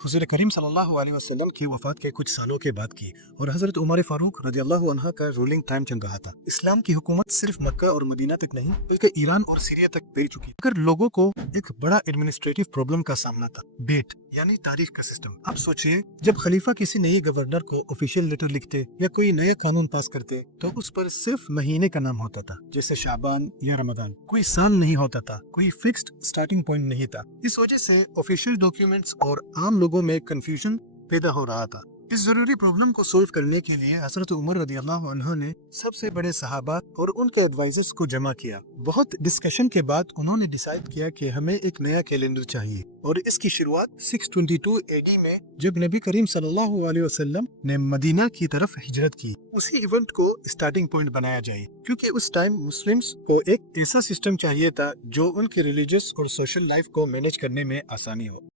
हुज़ूर करीम सल्लल्लाहु अलैहि वसल्लम की वफ़ात के कुछ सालों के बाद की और हज़रत उमर फ़ारूक रज़ियल्लाहु अन्हा का रूलिंग टाइम चल रहा था। इस्लाम की हुकूमत सिर्फ मक्का और मदीना तक नहीं बल्कि ईरान और सीरिया तक फैल चुकी, मगर लोगों को एक बड़ा एडमिनिस्ट्रेटिव प्रॉब्लम का सामना था, बेट यानी तारीख का सिस्टम। अब सोचिए, जब खलीफा किसी नए गवर्नर को ऑफिशियल लेटर लिखते या कोई नया कानून पास करते तो उस पर सिर्फ महीने का नाम होता था, जैसे शाबान या रमजान। कोई साल नहीं होता था, कोई फिक्स्ड स्टार्टिंग पॉइंट नहीं था। इस वजह से ऑफिशियल डॉक्यूमेंट्स और आम लोगों में कंफ्यूजन पैदा हो रहा था। इस जरूरी प्रॉब्लम को सोल्व करने के लिए हज़रत उमर रज़ियल्लाहु अन्हु ने सबसे बड़े सहाबा और उनके एडवाइजर्स को जमा किया। बहुत डिस्कशन के बाद उन्होंने डिसाइड किया कि हमें एक नया कैलेंडर चाहिए, और इसकी शुरुआत 622 एडी में जब नबी करीम सल्लल्लाहु अलैहि वसल्लम ने मदीना की तरफ हिजरत की, उसी इवेंट को स्टार्टिंग पॉइंट बनाया जाए, क्योंकि उस टाइम मुस्लिम्स को एक ऐसा सिस्टम चाहिए था जो उनकी रिलीजियस और सोशल लाइफ को मैनेज करने में आसानी हो।